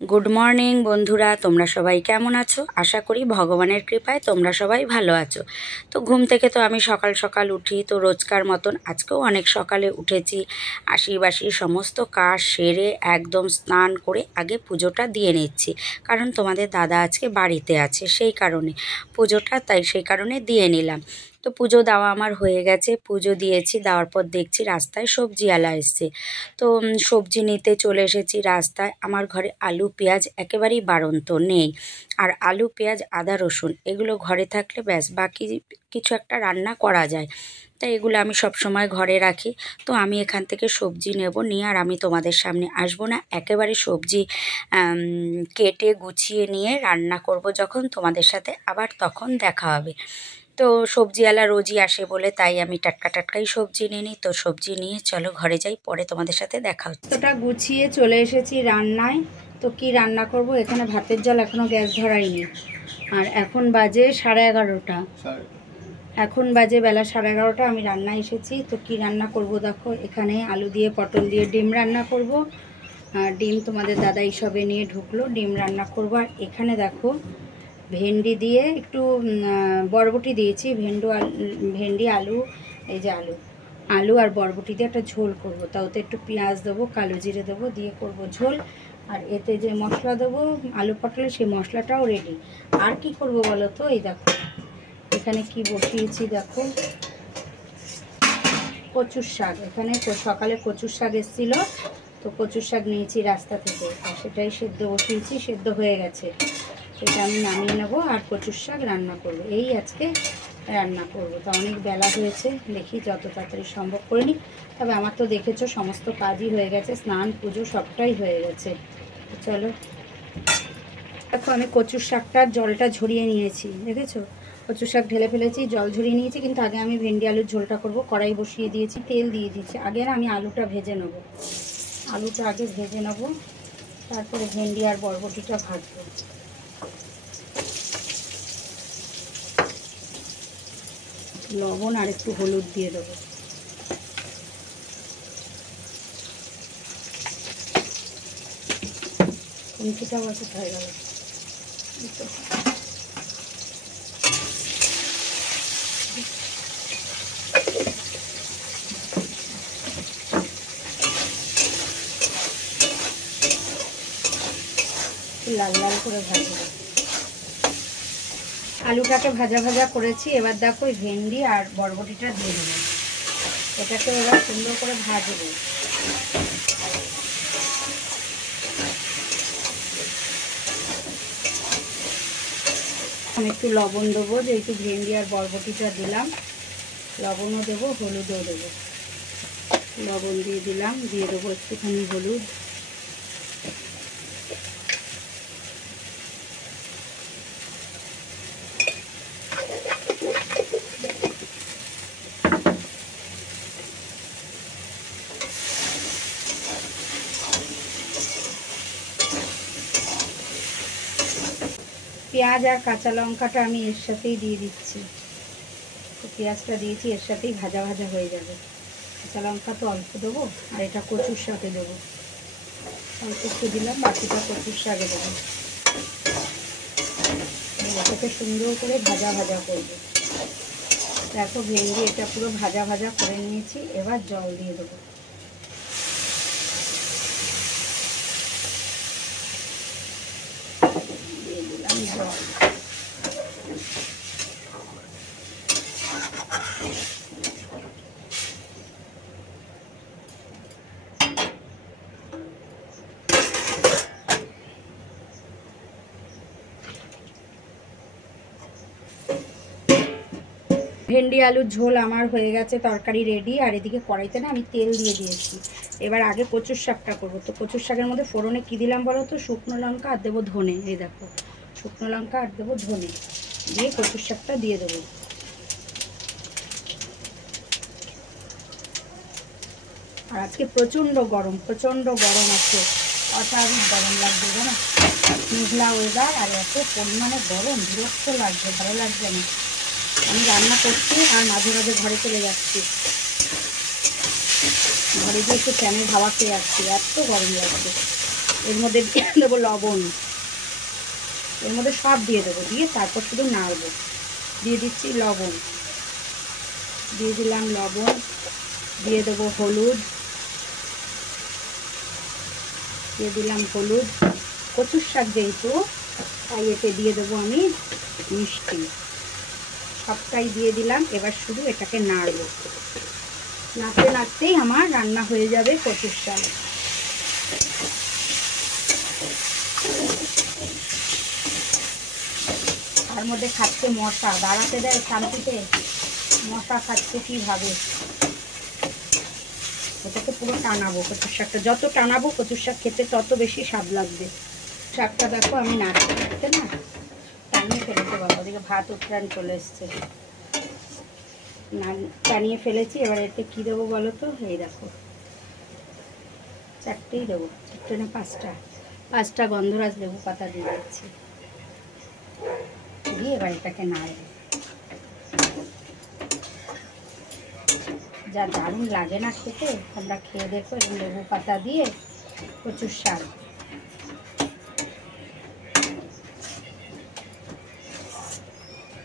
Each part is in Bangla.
গুড মর্নিং বন্ধুরা, তোমরা সবাই কেমন আছো? আশা করি ভগবানের কৃপায় তোমরা সবাই ভালো আছো। তো ঘুম থেকে তো আমি সকাল সকাল উঠি, তো রোজকার মতন আজকেও অনেক সকালে উঠেছি। আশি সমস্ত কাজ সেরে একদম স্নান করে আগে পুজোটা দিয়ে নিচ্ছি, কারণ তোমাদের দাদা আজকে বাড়িতে আছে, সেই কারণে পুজোটা, তাই সেই কারণে দিয়ে নিলাম। তো পুজো দেওয়া আমার হয়ে গেছে, পুজো দিয়েছি, দেওয়ার পর দেখছি রাস্তায় সবজিওয়ালা এসছে। তো সবজি নিতে চলে এসেছি রাস্তায়। আমার ঘরে আলু পেঁয়াজ একেবারেই বাড়ন্ত নেই, আর আলু পেঁয়াজ আদা রসুন এগুলো ঘরে থাকলে ব্যাস বাকি কিছু একটা রান্না করা যায়, তাই এগুলো আমি সব সময় ঘরে রাখি। তো আমি এখান থেকে সবজি নেব, নিয়ে আর আমি তোমাদের সামনে আসবো না, একেবারে সবজি কেটে গুছিয়ে নিয়ে রান্না করব যখন, তোমাদের সাথে আবার তখন দেখা হবে। তো সবজিওয়ালা রোজই আসে বলে তাই আমি টাটকাই সবজি নিয়ে নিই। তো সবজি নিয়ে চলো ঘরে যাই, পরে তোমাদের সাথে দেখা হচ্ছে। তোটা গুছিয়ে চলে এসেছি রান্নায়। তো কি রান্না করব, এখানে ভাতের জল এখনও গ্যাস ধরাইনি, আর এখন বাজে 11:30। এখন বাজে বেলা 11:30, আমি রান্নায় এসেছি। তো কি রান্না করব দেখো, এখানে আলু দিয়ে পটল দিয়ে ডিম রান্না করব। ডিম তোমাদের দাদা এইসবে নিয়ে ঢুকলো, ডিম রান্না করব। আর এখানে দেখো ভেন্ডি দিয়ে একটু বরবটি দিয়েছি, ভেন্ডি আলু, এই যে আলু আর বরবটি দিয়ে একটা ঝোল করব। তাও তো একটু পেঁয়াজ দেবো, কালো জিরে দেবো, দিয়ে করব ঝোল। আর এতে যে মশলা দেবো আলু পটলে, সেই মশলাটাও রেডি। আর কি করব বলো তো, এই দেখো এখানে কি বসিয়েছি দেখো, কচুর শাক। এখানে সকালে কচুর শাক এসেছিলো, তো কচুর শাক নিয়েছি রাস্তা থেকে, আর সেটাই সেদ্ধ বসিয়েছি, সেদ্ধ হয়ে গেছে, সেটা আমি নামিয়ে নেবো আর কচুর শাক রান্না করবো। এই আজকে রান্না করবো। তো অনেক বেলা হয়েছে, দেখি যত তাড়াতাড়ি সম্ভব করে নিই। তবে আমার তো দেখেছো সমস্ত কাজই হয়ে গেছে, স্নান পুজো সবটাই হয়ে গেছে। চলো দেখো, আমি কচুর শাকটার জলটা ঝরিয়ে নিয়েছি, দেখেছো কচুর শাক ঢেলে ফেলেছি, জল ঝরিয়ে নিয়েছি। কিন্তু আগে আমি ভেন্ডি আলুর ঝোলটা করব, কড়াই বসিয়ে দিয়েছি, তেল দিয়ে দিচ্ছি। আগে না আমি আলুটা ভেজে নেব, আলুটা আগে ভেজে নেব, তারপরে ভেন্ডি আর বরবটিটা ভাজবো। লবণ আর একটু হলুদ দিয়ে দেবো। কুমচিটা বসে হয়ে গেল। লাল লাল করে ভাজবো। আলুটাকে ভাজা ভাজা করেছি, এবার দেখো ভেন্ডি আর বরবটিটা দিয়ে দেবো। এটাকে এবার সুন্দর করে ভাজবো। আমি একটু লবণ দেবো, যেহেতু ভেন্ডি আর বরবটিটা দিলাম, লবণও দেবো, হলুদও দেবো। লবণ দিয়ে দিলাম, দিয়ে দেবো একটুখানি হলুদ। পেঁয়াজ আর কাঁচা লঙ্কাটা আমি এর সাথেই দিয়ে দিচ্ছি। তো পেঁয়াজটা দিয়েছি, এর সাথেই ভাজা ভাজা হয়ে যাবে। কাঁচা লঙ্কা তো অল্প দেবো, আর এটা কচুর শাকে দেবো, অল্প একটু দিলাম, বাকিটা কচুর শাকে দেবো। এটাকে সুন্দর করে ভাজা ভাজা করবো। দেখো ভেন্ডি এটা পুরো ভাজা ভাজা করে নিয়েছি, এবার জল দিয়ে দেবো। দিয়ে দিলাম জল। ভেন্ডি আলুর ঝোল আমার হয়ে গেছে, তরকারি রেডি। আর এদিকে কড়াইতে না আমি তেল দিয়ে দিয়েছি। এবার আগে কচুর শাকটা করবো। তো কচুর শাকের মধ্যে ফোড়নে কী দিলাম বলো তো, শুকনো লঙ্কা আর দেবো ধনে। এই দেখো শুকনো লঙ্কা আর দেবো ধনে, দিয়ে কচুর শাকটা দিয়ে দেবো। আর আজকে প্রচণ্ড গরম আছে, অস্বাভাবিক গরম লাগবে জানো, মেঘলা ওয়েদার, আর এত পরিমাণে গরম, বিরক্ত লাগছে, ভালো লাগছে না। আমি রান্না করছি আর মাঝে মাঝে ঘরে চলে যাচ্ছি, ঘরে গিয়ে একটু ফ্যানের হাওয়া খেয়ে আসছি, এত গরম লাগছে। এর মধ্যে দিয়ে দেবো লবণ, এর মধ্যে সব দিয়ে দেবো, দিয়ে তারপর শুধু নাড়বো। দিয়ে দিচ্ছি লবণ, দিয়ে দিলাম লবণ, দিয়ে দেবো হলুদ, দিয়ে দিলাম হলুদ। কচুর শাক যেহেতু তাই এতে দিয়ে দেবো আমি মিষ্টি, সবটাই দিয়ে দিলাম। এবার শুধু এটাকে নাড়বো, নাড়তে নাড়তেই আমার রান্না হয়ে যাবে কচুর শাক। তার মধ্যে খাচ্ছে মশা, দাঁড়াতে দেয় শান্তিতে, মশা খাচ্ছে কীভাবে। ওটাকে পুরো টানাবো, কচুর শাকটা যত টানাবো কচুর শাক খেতে তত বেশি স্বাদ লাগবে। শাকটা দেখো আমি নাড়তে নাড়তে না টানিয়ে ফেলেছি, বাবা ওদিকে ভাত উঠরান চলে এসছে, টানিয়ে ফেলেছি। এবার এতে কী দেবো বলো তো? এই দেখো, চারটেই দেবো, চারটে না পাঁচটা গন্ধরাজ লেবু পাতা দিয়ে দিচ্ছি, দিয়ে এবার এটাকে নাড়বো। যা দারুণ লাগে না খেতে, তোমরা খেয়ে দেখো। এবং লেবু পাতা দিয়ে কচুর শাক,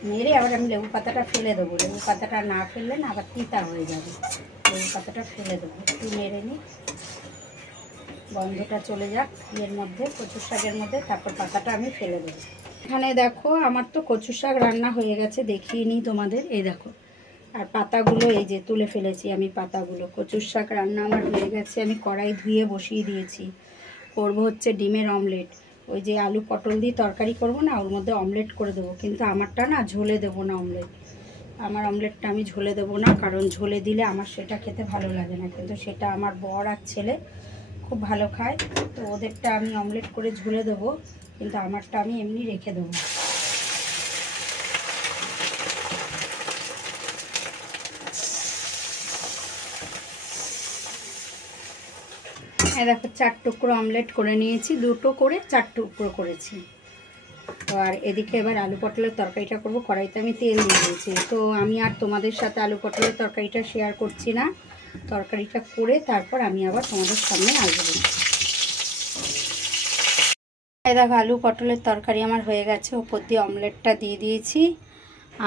মেরে আবার আমি লেবু পাতাটা ফেলে দেবো। লেবু পাতাটা না ফেললে না আবার তিতা হয়ে যাবে। লেবু পাতাটা ফেলে দেবো, একটু মেরে নিই, গন্ধটা চলে যাক এর মধ্যে, কচুর শাকের মধ্যে, তারপর পাতাটা আমি ফেলে দেবো। এখানে দেখো আমার তো কচুর শাক রান্না হয়ে গেছে, দেখিয়ে নিই তোমাদের। এই দেখো, আর পাতাগুলো এই যে তুলে ফেলেছি আমি পাতাগুলো। কচুর শাক রান্না আমার হয়ে গেছে, আমি কড়াই ধুয়ে বসিয়ে দিয়েছি। করব হচ্ছে ডিমের অমলেট। ওই যে আলু পটল দিয়ে তরকারি করব না, ওর মধ্যে অমলেট করে দেবো। কিন্তু আমারটা না ঝোলে দেবো না অমলেট, আমার অমলেটটা আমি ঝোলে দেবো না, কারণ ঝোলে দিলে আমার সেটা খেতে ভালো লাগে না। কিন্তু সেটা আমার বর আর ছেলে খুব ভালো খায়, তো ওদেরটা আমি অমলেট করে ঝোলে দেবো, কিন্তু আমারটা আমি এমনি রেখে দেবো। দেখো 4 টুকরো অমলেট করে নিয়েছি, 2টো করে 4 টুকরো করেছি। আর এদিকে এবার আলু পটলের তরকারিটা করব। কড়াইতে আমি তেল দিয়ে দিয়েছি, তো আমি আর তোমাদের সাথে আলু পটলের তরকারিটা শেয়ার করছি না। তরকারিটা করে তারপর আমি আবার তোমাদের সামনে আসবো। দেখো আলু পটলের তরকারি আমার হয়ে গেছে, ওপর দিয়ে অমলেটটা দিয়ে দিয়েছি।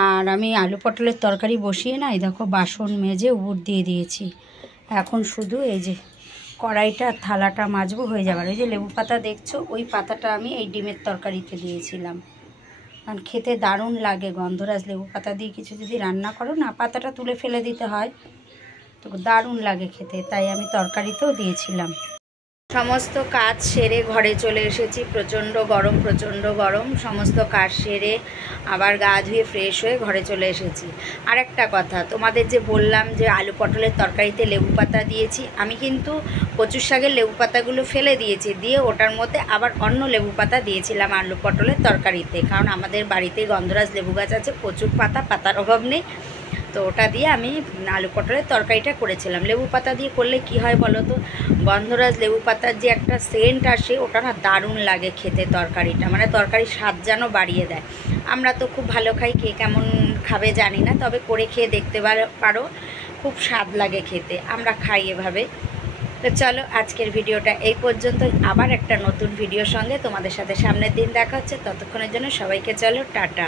আর আমি আলু পটলের তরকারি বসিয়ে না, এই দেখো বাসন মেজে উপর দিয়ে দিয়েছি। এখন শুধু এই যে কড়াইটা থালাটা মাজবো, হয়ে যাবার। ওই যে লেবু পাতা দেখছো, ওই পাতাটা আমি এই ডিমের তরকারিতে দিয়েছিলাম, কারণ খেতে দারুণ লাগে। গন্ধরাজ লেবু পাতা দিয়ে কিছু যদি রান্না করো না, পাতাটা তুলে ফেলে দিতে হয়, তো দারুণ লাগে খেতে, তাই আমি তরকারিতেও দিয়েছিলাম। সমস্ত কাজ সেরে ঘরে চলে এসেছি। প্রচণ্ড গরম। সমস্ত কাজ সেরে আবার গা ধুয়ে ফ্রেশ হয়ে ঘরে চলে এসেছি। আর একটা কথা, তোমাদের যে বললাম যে আলু পটলের তরকারিতে লেবু পাতা দিয়েছি, আমি কিন্তু কচুর শাকের লেবু পাতাগুলো ফেলে দিয়েছি, দিয়ে ওটার মধ্যে আবার অন্য লেবু পাতা দিয়েছিলাম আলু পটলের তরকারিতে, কারণ আমাদের বাড়িতে গন্ধরাজ লেবু গাছ আছে, প্রচুর পাতার অভাব নেই। তো ওটা দিয়ে আমি আলু পটলের তরকারিটা করেছিলাম। লেবু পাতা দিয়ে করলে কি হয় বলো তো, গন্ধরাজ লেবু পাতার যে একটা সেন্ট আসে, ওটা না দারুণ লাগে খেতে তরকারিটা, মানে তরকারির স্বাদ যেন বাড়িয়ে দেয়। আমরা তো খুব ভালো খাই, কে কেমন খাবে জানি না, তবে করে খেয়ে দেখতে পারো, খুব স্বাদ লাগে খেতে, আমরা খাই এভাবে। তো চলো আজকের ভিডিওটা এই পর্যন্ত, আবার একটা নতুন ভিডিওর সঙ্গে তোমাদের সাথে সামনের দিন দেখা হচ্ছে। ততক্ষণের জন্য সবাইকে চলো টাটা।